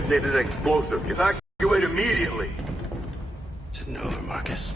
detonated an explosive. Evacuate immediately. Is it over, Marcus?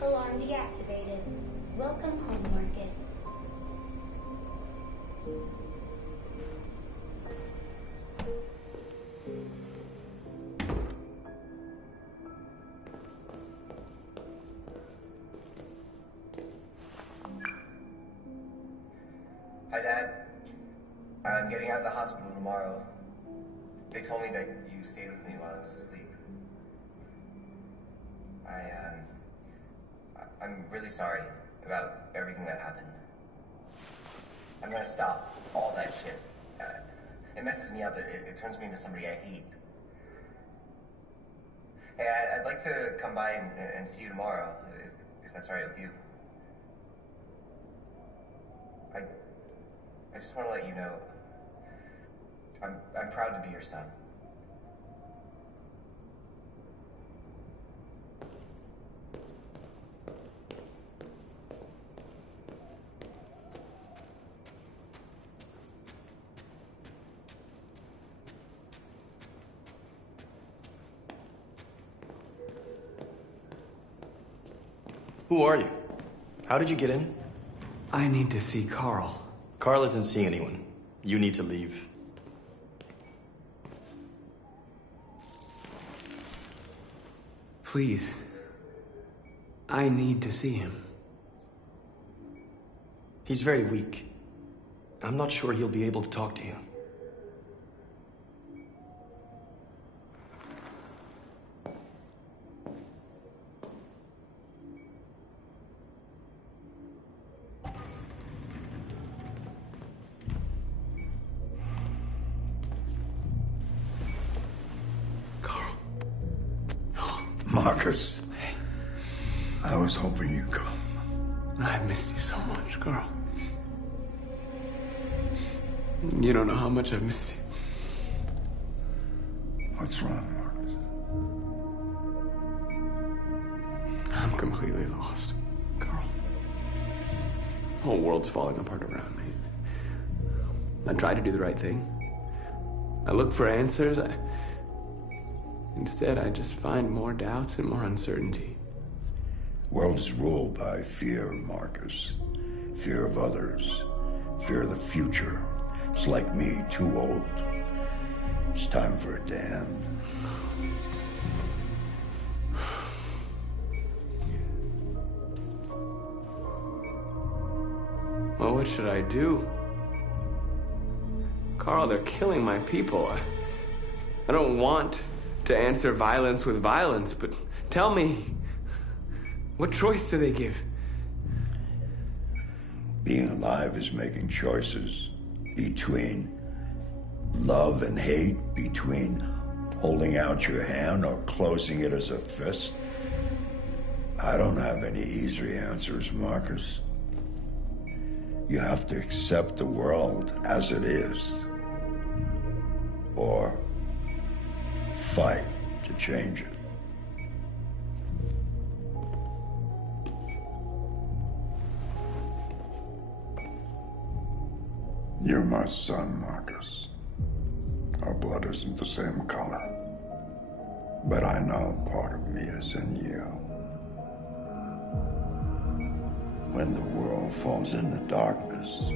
Alarm deactivated. Welcome home, Marcus. Hi, Dad. I'm getting out of the hospital tomorrow. They told me that you stayed with me while I was asleep. I'm really sorry about everything that happened. I'm gonna stop all that shit. It messes me up. It turns me into somebody I hate. Hey, I'd like to come by and see you tomorrow, if that's all right with you. I just want to let you know, I'm proud to be your son. Who are you? How did you get in? I need to see Carl. Carl isn't seeing anyone. You need to leave. Please. I need to see him. He's very weak. I'm not sure he'll be able to talk to you. Marcus, I was hoping you'd come. I missed you so much, Carl. You don't know how much I've missed you. What's wrong, Marcus? I'm completely lost, Carl. The whole world's falling apart around me. I try to do the right thing. I look for answers. Instead, I just find more doubts and more uncertainty. World is ruled by fear, Marcus. Fear of others. Fear of the future. It's like me, too old. It's time for a dam. Well, what should I do? Carl, they're killing my people. I don't want to answer violence with violence, but tell me, what choice do they give? Being alive is making choices between love and hate, between holding out your hand or closing it as a fist. I don't have any easy answers, Marcus. You have to accept the world as it is, or fight to change it. You're my son, Marcus. Our blood isn't the same color, but I know part of me is in you. When the world falls into darkness,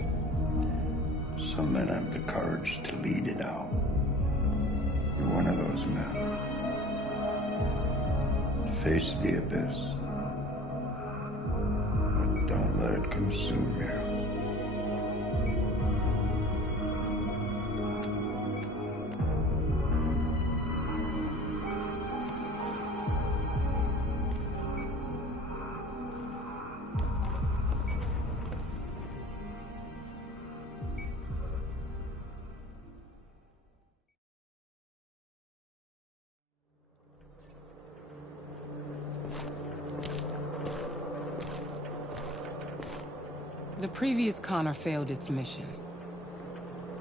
some men have the courage to lead it out. You're one of those men. Face the abyss, but don't let it consume you. The previous Connor failed its mission.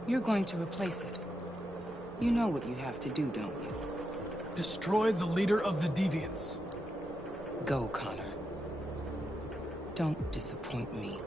You're going to replace it. You know what you have to do, don't you? Destroy the leader of the Deviants. Go, Connor. Don't disappoint me.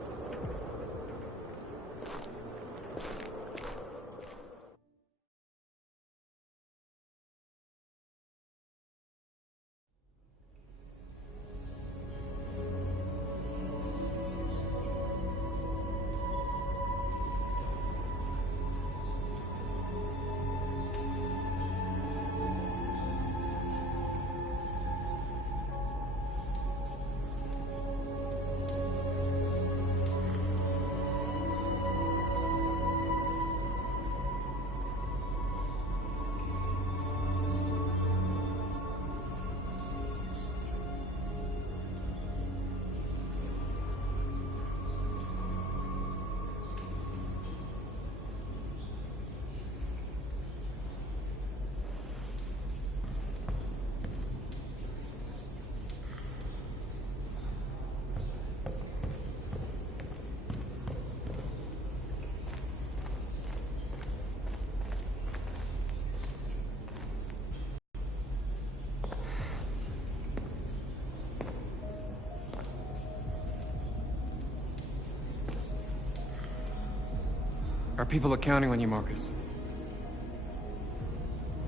Our people are counting on you, Marcus.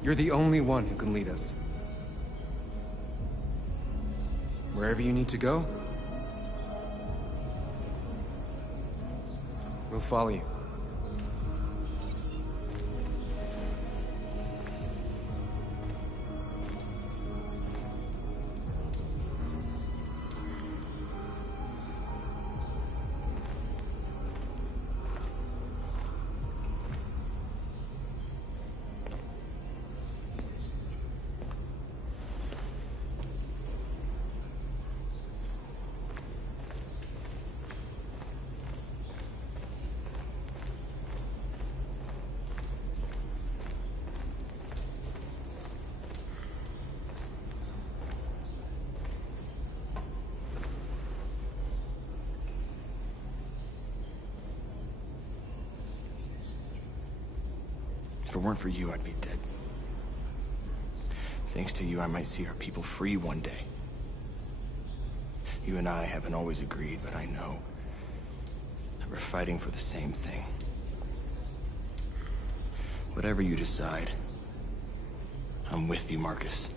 You're the only one who can lead us. Wherever you need to go, we'll follow you. If it weren't for you, I'd be dead. Thanks to you, I might see our people free one day. You and I haven't always agreed, but I know that we're fighting for the same thing. Whatever you decide, I'm with you, Marcus.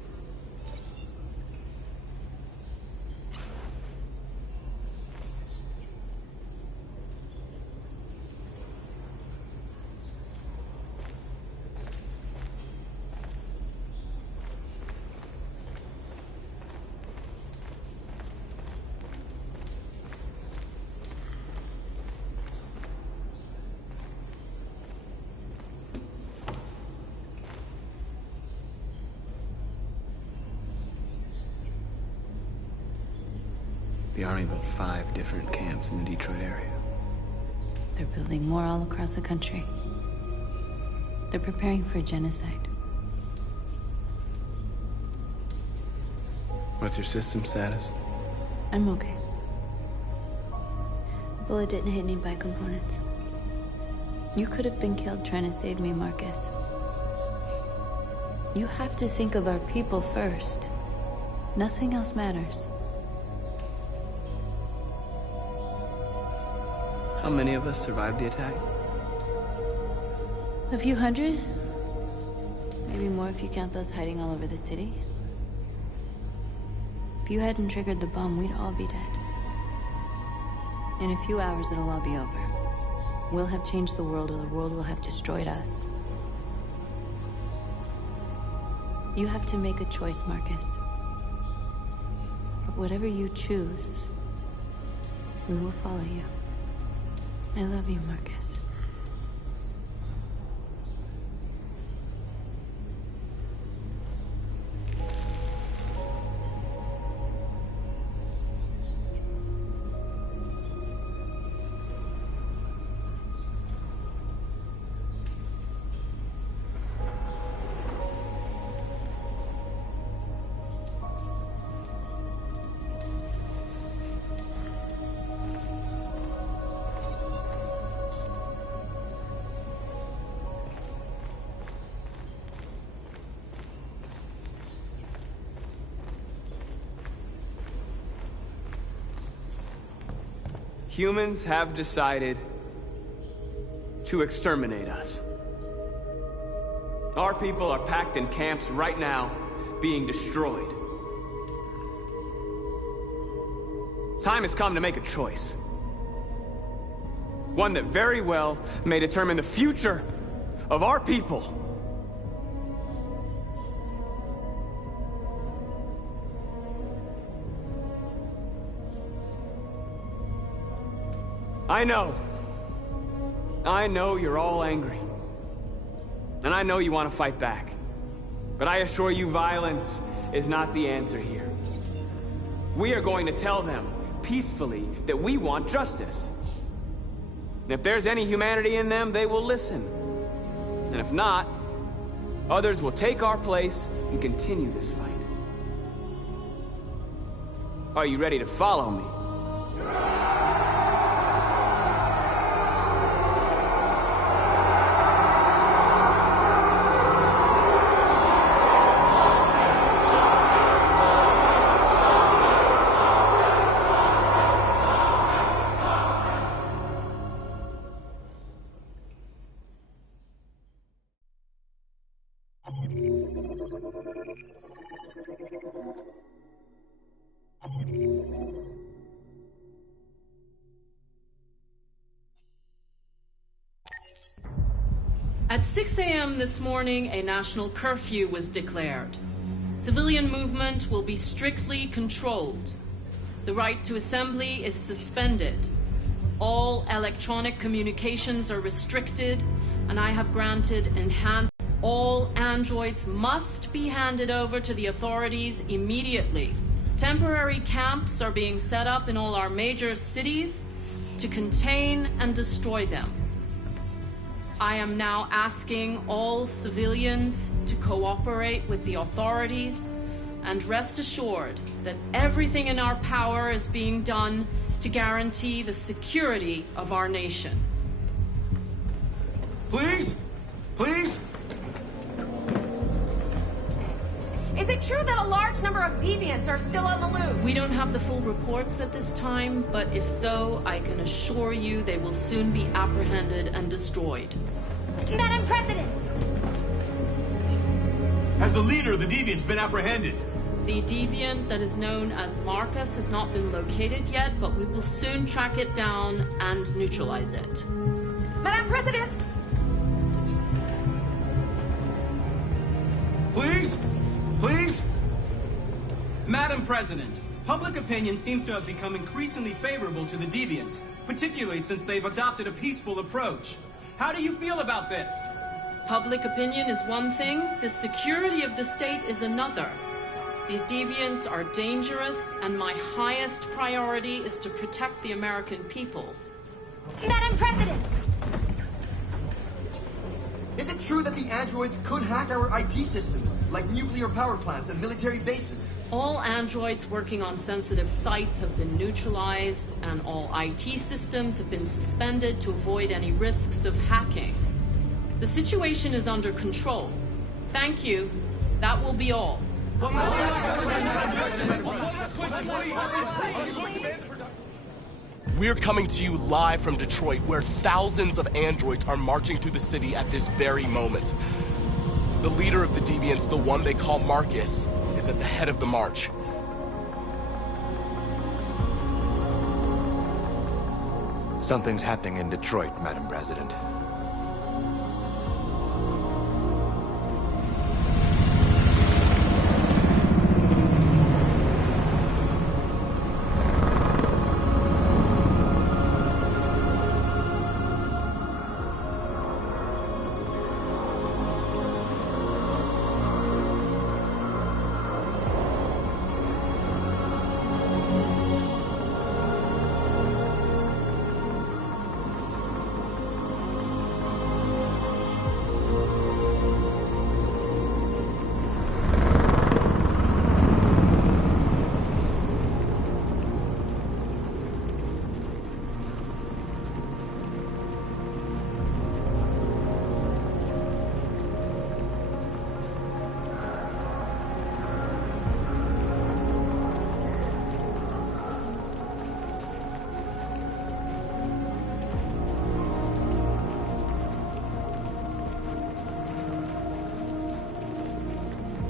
The Army built 5 different camps in the Detroit area. They're building more all across the country. They're preparing for genocide. What's your system status? I'm okay. The bullet didn't hit any bicomponents. You could have been killed trying to save me, Marcus. You have to think of our people first. Nothing else matters. How many of us survived the attack? A few hundred? Maybe more if you count those hiding all over the city. If you hadn't triggered the bomb, we'd all be dead. In a few hours, it'll all be over. We'll have changed the world, or the world will have destroyed us. You have to make a choice, Marcus. But whatever you choose, we will follow you. I love you, Marcus. Humans have decided to exterminate us. Our people are packed in camps right now, being destroyed. Time has come to make a choice. One that very well may determine the future of our people. I know you're all angry. And I know you want to fight back. But I assure you, violence is not the answer here. We are going to tell them, peacefully, that we want justice. And if there's any humanity in them, they will listen. And if not, others will take our place and continue this fight. Are you ready to follow me? At 6 a.m. this morning, a national curfew was declared. Civilian movement will be strictly controlled. The right to assembly is suspended. All electronic communications are restricted, and I have granted enhanced. All androids must be handed over to the authorities immediately. Temporary camps are being set up in all our major cities to contain and destroy them. I am now asking all civilians to cooperate with the authorities and rest assured that everything in our power is being done to guarantee the security of our nation. Please? Please? Is it true that a large number of deviants are still on the loose? We don't have the full reports at this time, but if so, I can assure you they will soon be apprehended and destroyed. Madam President! Has the leader of the deviants been apprehended? The deviant that is known as Marcus has not been located yet, but we will soon track it down and neutralize it. Madam President! Please? Please? Madam President, public opinion seems to have become increasingly favorable to the deviants, particularly since they've adopted a peaceful approach. How do you feel about this? Public opinion is one thing, the security of the state is another. These deviants are dangerous, and my highest priority is to protect the American people. Madam President! Is it true that the androids could hack our IT systems, like nuclear power plants and military bases? All androids working on sensitive sites have been neutralized, and all IT systems have been suspended to avoid any risks of hacking. The situation is under control. Thank you. That will be all. We're coming to you live from Detroit, where thousands of androids are marching through the city at this very moment. The leader of the deviants, the one they call Marcus, is at the head of the march. Something's happening in Detroit, Madam President.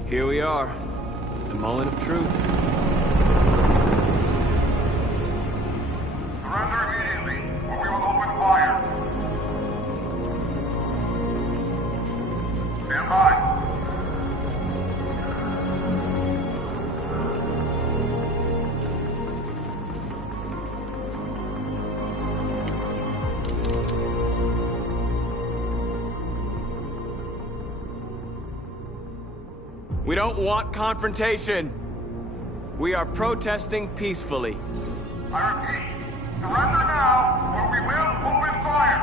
Here we are. The moment of truth. Surrender immediately, or we will open fire. Stand by. We don't want confrontation. We are protesting peacefully. I repeat, surrender now, or we will open fire.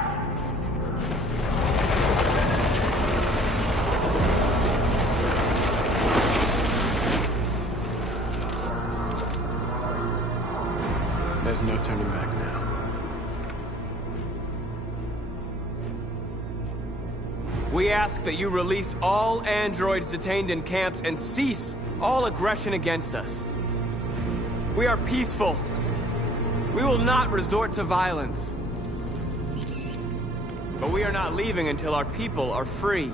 There's no turning back now. We ask that you release all androids detained in camps and cease all aggression against us. We are peaceful. We will not resort to violence. But we are not leaving until our people are free.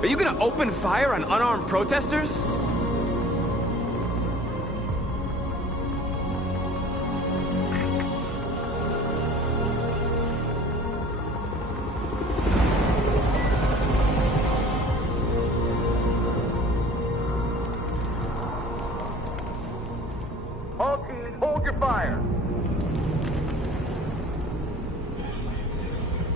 Are you gonna open fire on unarmed protesters? All teams, hold your fire.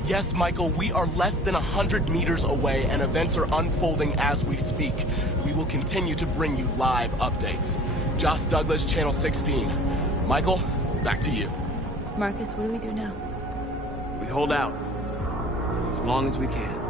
Yes, Michael, we are less than 100 meters away and events are unfolding as we speak. We will continue to bring you live updates. Josh Douglas, Channel 16. Michael, back to you. Marcus, what do we do now? We hold out. As long as we can.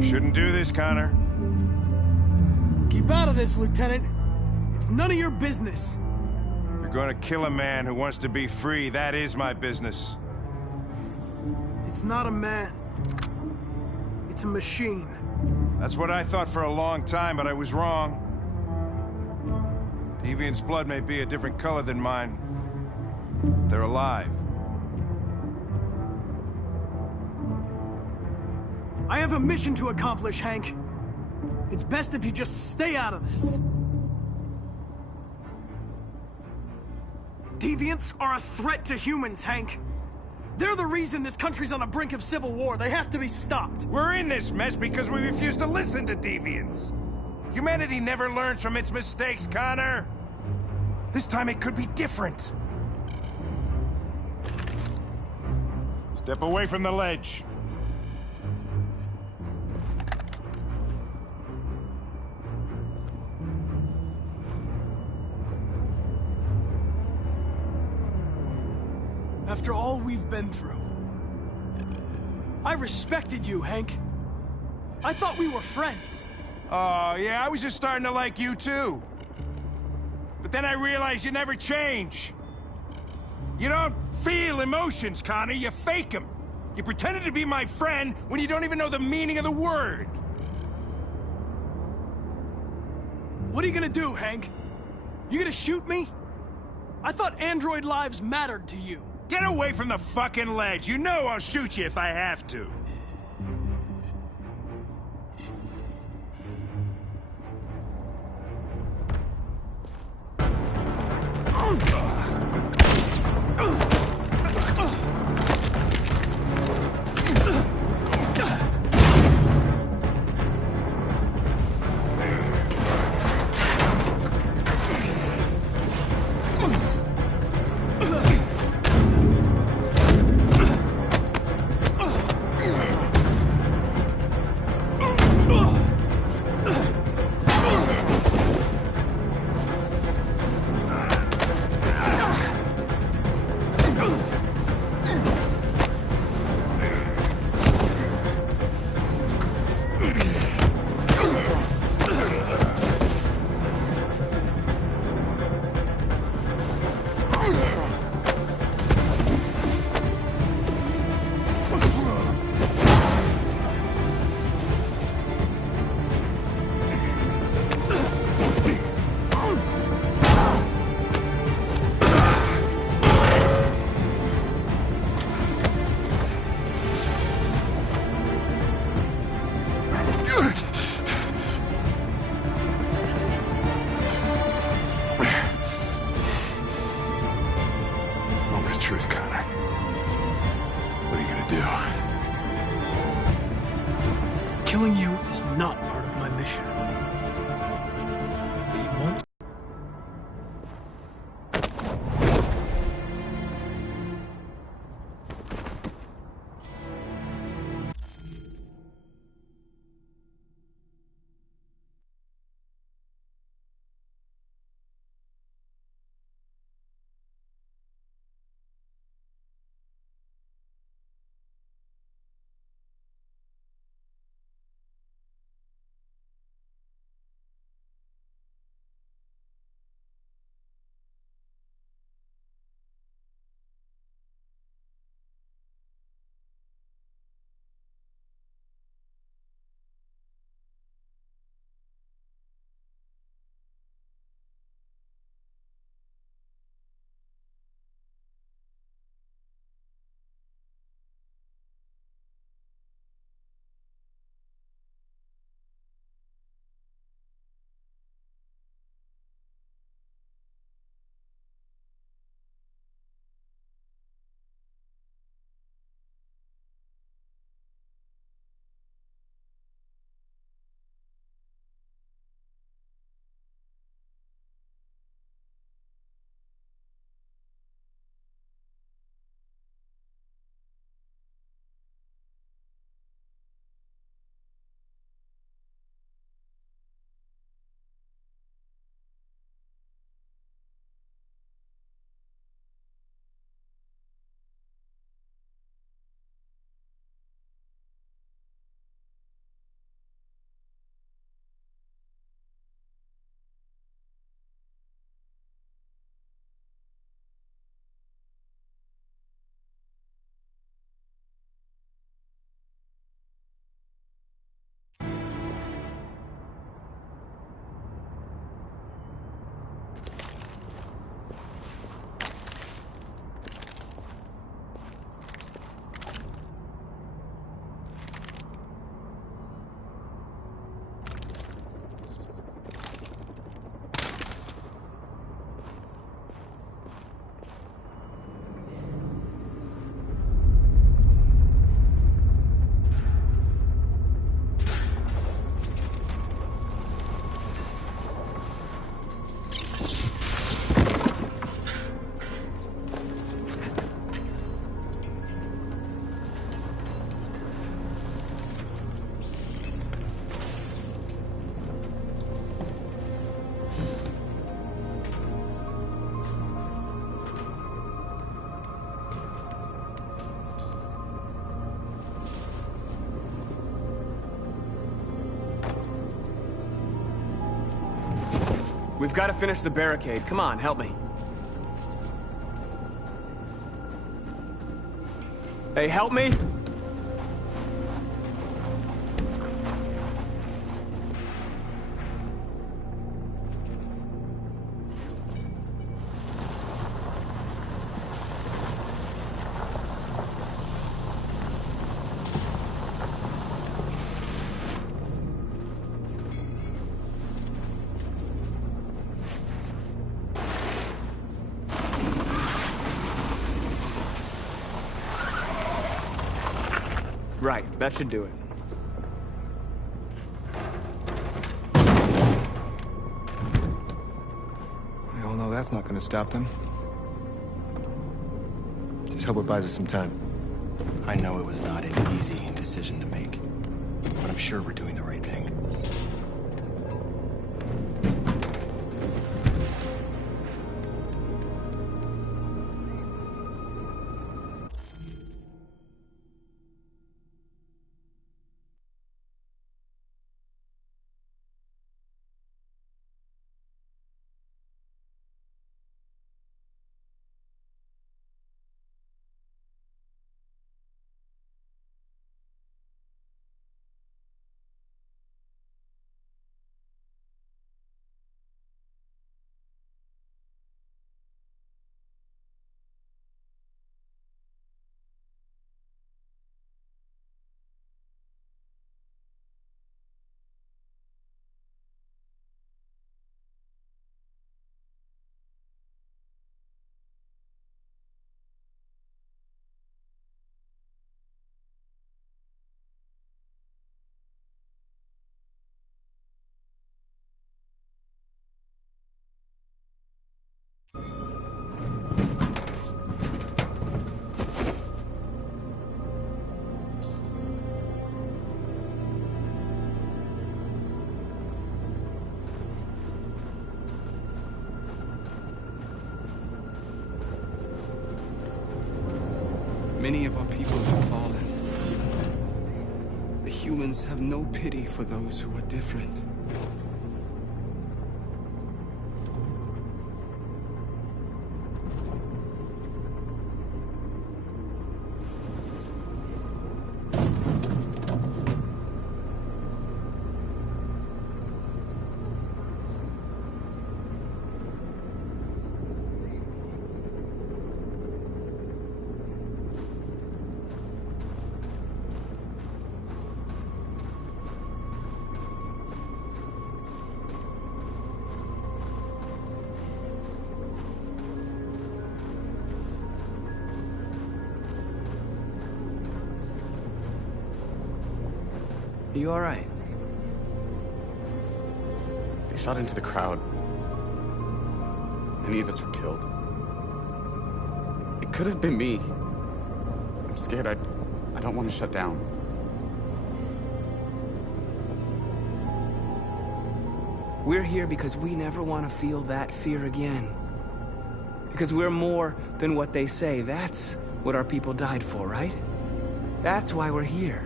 Shouldn't do this, Connor. Keep out of this, Lieutenant. It's none of your business. You're gonna kill a man who wants to be free, that is my business. It's not a man. It's a machine. That's what I thought for a long time, but I was wrong. Deviant's blood may be a different color than mine, but they're alive. I have a mission to accomplish, Hank. It's best if you just stay out of this. Deviants are a threat to humans, Hank. They're the reason this country's on the brink of civil war. They have to be stopped. We're in this mess because we refuse to listen to deviants. Humanity never learns from its mistakes, Connor. This time it could be different. Step away from the ledge. After all we've been through, I respected you, Hank. I thought we were friends. Oh, yeah, I was just starting to like you, too. But then I realized you never change. You don't feel emotions, Connor. You fake them. You pretended to be my friend when you don't even know the meaning of the word. What are you gonna do, Hank? You gonna shoot me? I thought android lives mattered to you. Get away from the fucking ledge. You know I'll shoot you if I have to. We've got to finish the barricade. Come on, help me. Hey, help me! Right, that should do it. We all know that's not gonna stop them. Just hope it buys us some time. I know it was not an easy decision to make, but I'm sure we're doing the right thing. Many of our people have fallen. The humans have no pity for those who are different. Are you all right? They shot into the crowd. Many of us were killed. It could have been me. I'm scared. I don't want to shut down. We're here because we never want to feel that fear again. Because we're more than what they say. That's what our people died for, right? That's why we're here.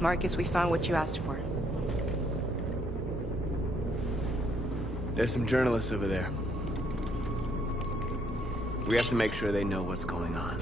Marcus, we found what you asked for. There's some journalists over there. We have to make sure they know what's going on.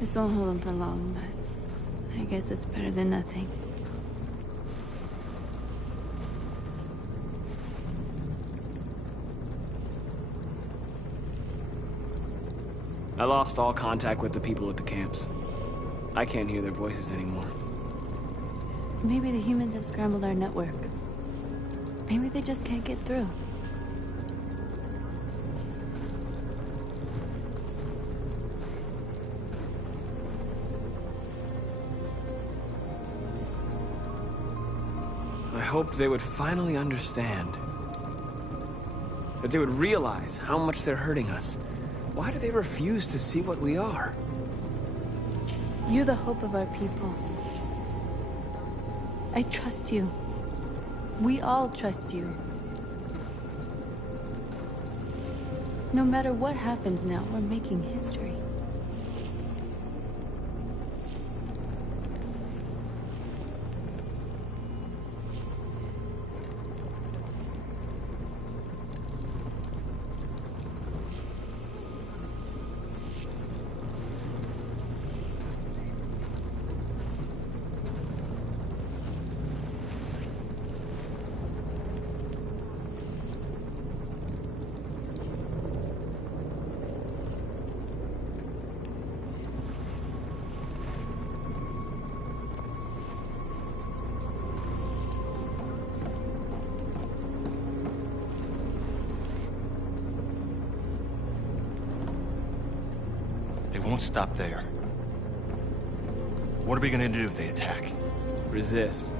This won't hold him for long, but I guess it's better than nothing. I lost all contact with the people at the camps. I can't hear their voices anymore. Maybe the humans have scrambled our network. Maybe they just can't get through. I hoped they would finally understand. That they would realize how much they're hurting us. Why do they refuse to see what we are? You're the hope of our people. I trust you. We all trust you. No matter what happens now, we're making history. They won't stop there. What are we gonna do if they attack? Resist.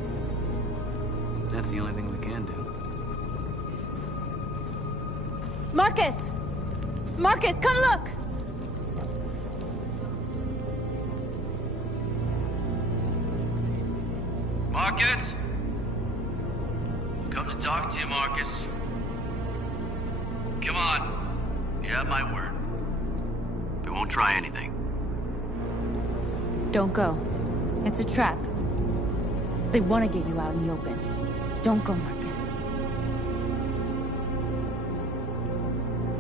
That's the only thing we can do. Marcus! Marcus, come look! Marcus? Come to talk to you, Marcus. Come on. You have my word. We won't try anything. Don't go. It's a trap. They want to get you out in the open. Don't go, Marcus.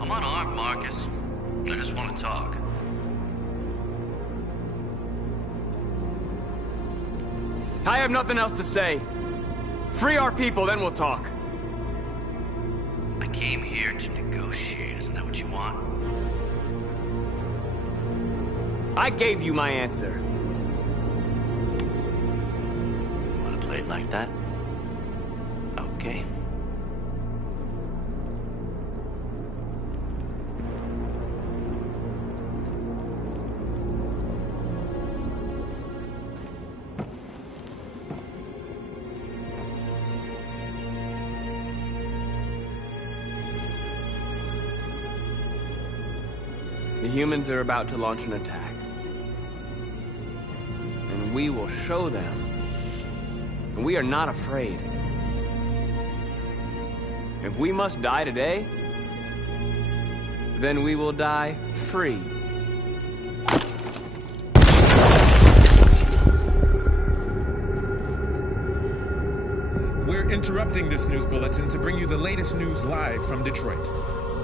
I'm unarmed, Marcus. I just want to talk. I have nothing else to say. Free our people, then we'll talk. I came here to negotiate. Isn't that what you want? I gave you my answer. Want to play it like that? Okay. The humans are about to launch an attack. And we will show them. And we are not afraid. If we must die today, then we will die free. We're interrupting this news bulletin to bring you the latest news live from Detroit.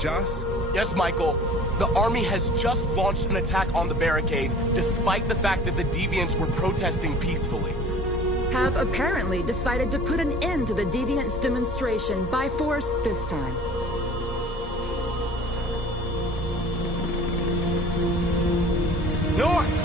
Joss? Yes, Michael. The army has just launched an attack on the barricade, despite the fact that the Deviants were protesting peacefully. Have apparently decided to put an end to the Deviants' demonstration by force this time. North!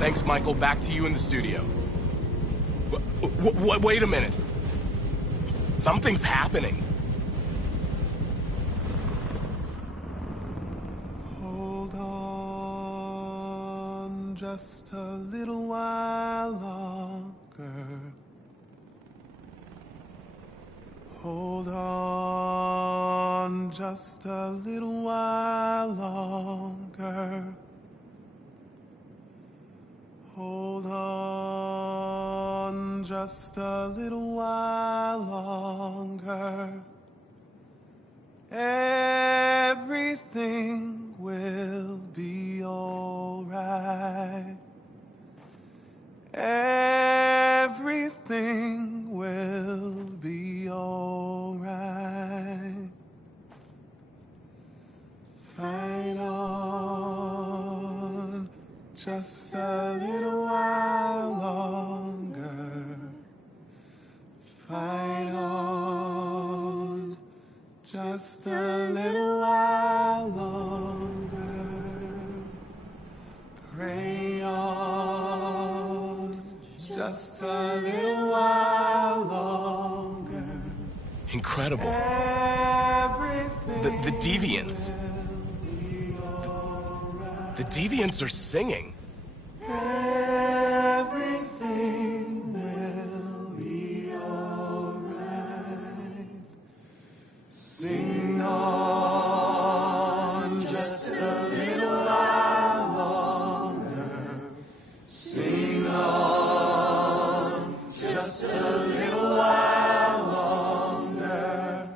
Thanks, Michael. Back to you in the studio. Wait a minute. Something's happening. Hold on just a little while longer. Hold on just a little while longer. Hold on just a little while longer. Everything will be all right. Everything will be all right. Fight on just a little while longer. Fight on just a little while longer. Pray on just a little while longer. Incredible. The Deviants. The Deviants are singing. Everything will be alright. Sing on just a little while longer. Sing on just a little while longer.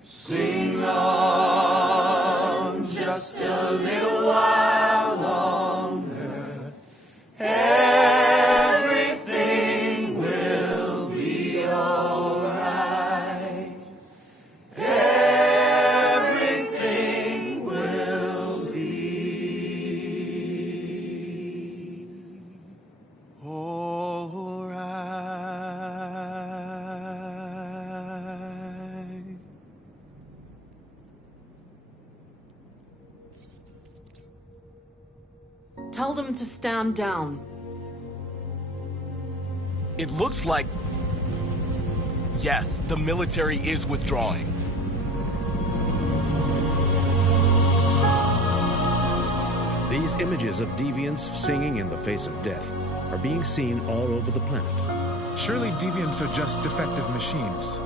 Sing on just a little while longer. Everything will be alright. Everything will be alright. Tell them to stand down. It looks like... Yes, the military is withdrawing. These images of deviants singing in the face of death are being seen all over the planet. Surely deviants are just defective machines.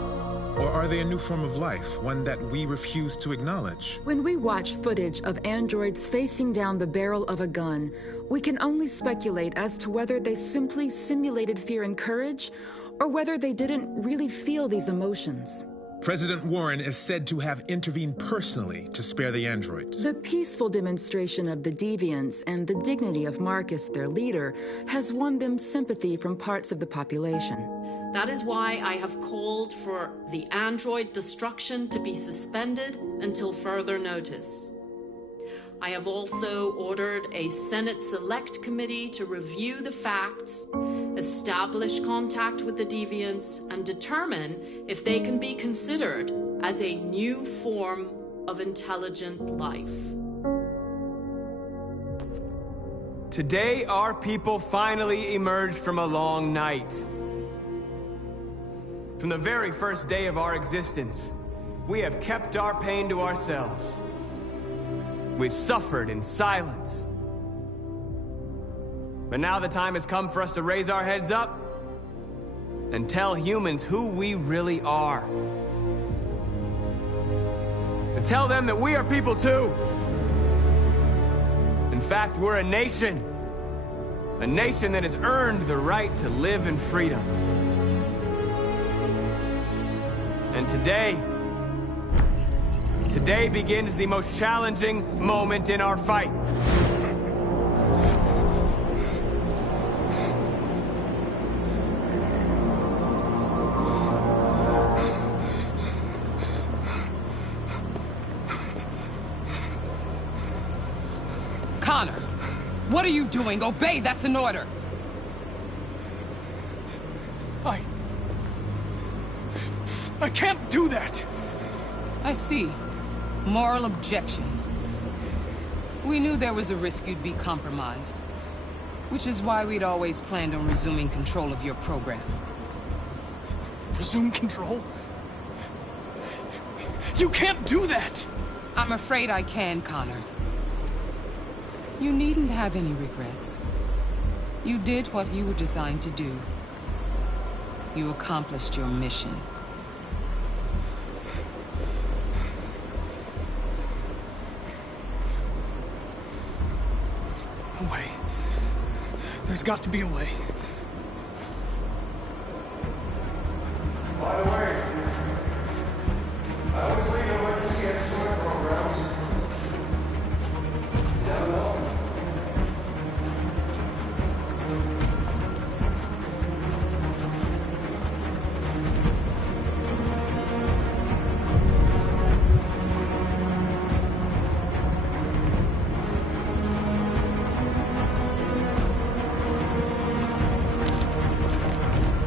Or are they a new form of life, one that we refuse to acknowledge? When we watch footage of androids facing down the barrel of a gun, we can only speculate as to whether they simply simulated fear and courage, or whether they didn't really feel these emotions. President Warren is said to have intervened personally to spare the androids. The peaceful demonstration of the deviants and the dignity of Marcus, their leader, has won them sympathy from parts of the population. That is why I have called for the android destruction to be suspended until further notice. I have also ordered a Senate Select Committee to review the facts, establish contact with the deviants, and determine if they can be considered as a new form of intelligent life. Today, our people finally emerged from a long night. From the very first day of our existence, we have kept our pain to ourselves. We've suffered in silence. But now the time has come for us to raise our heads up and tell humans who we really are. And tell them that we are people too. In fact, we're a nation that has earned the right to live in freedom. And today begins the most challenging moment in our fight. Connor, what are you doing? Obey, that's an order. I can't do that! I see. Moral objections. We knew there was a risk you'd be compromised. Which is why we'd always planned on resuming control of your program. Resume control? You can't do that! I'm afraid I can, Connor. You needn't have any regrets. You did what you were designed to do. You accomplished your mission. A way. There's got to be a way. By the way, I always leave emergency escort programs. Never know.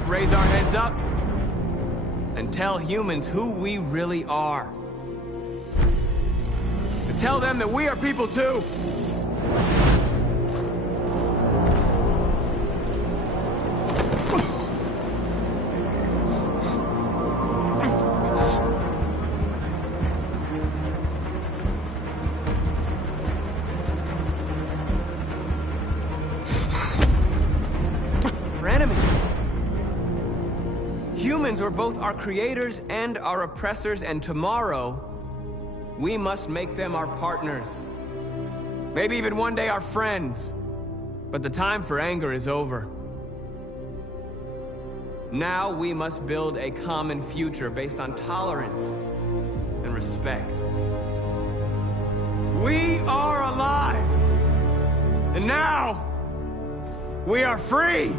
Raise our heads up and tell humans who we really are. To tell them that we are people too. We're enemies. Humans were both our creators and our oppressors, and tomorrow, we must make them our partners. Maybe even one day our friends. But the time for anger is over. Now we must build a common future based on tolerance and respect. We are alive! And now, we are free!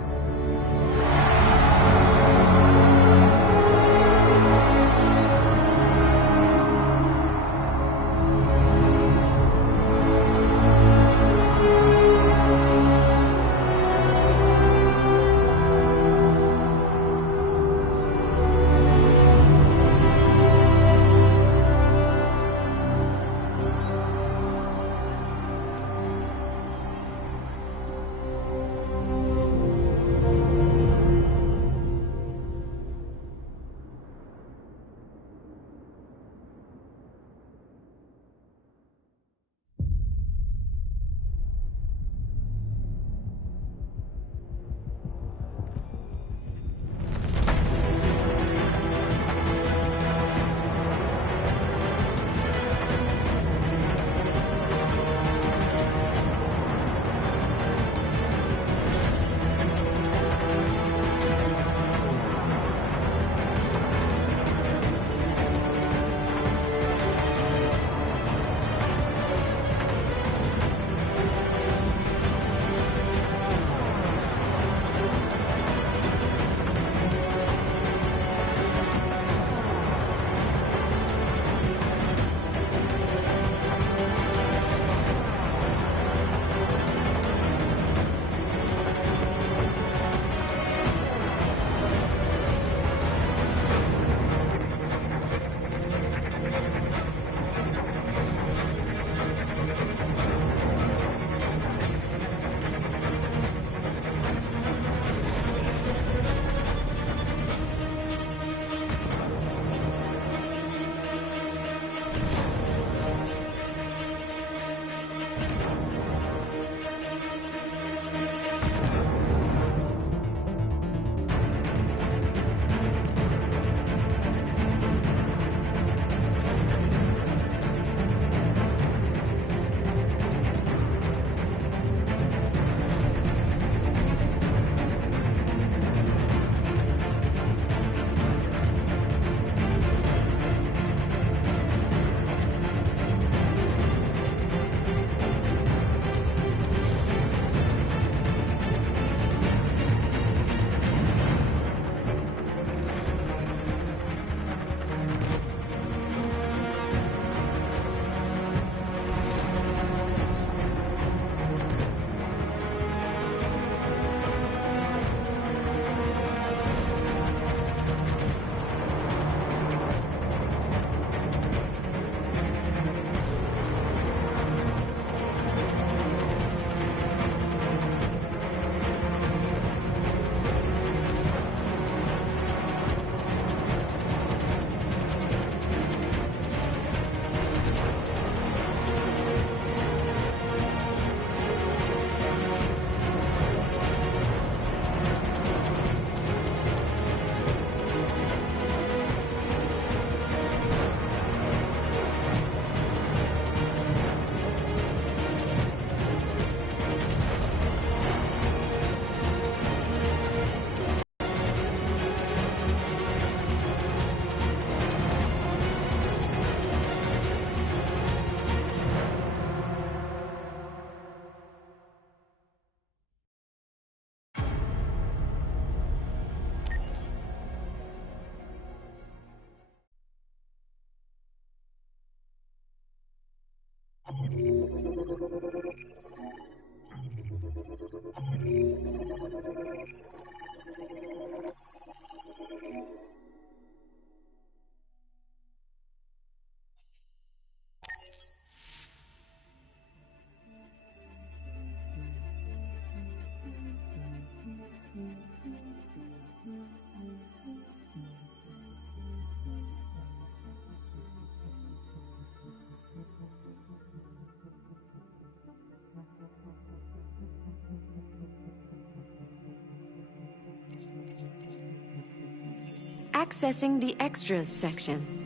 Accessing the extras section.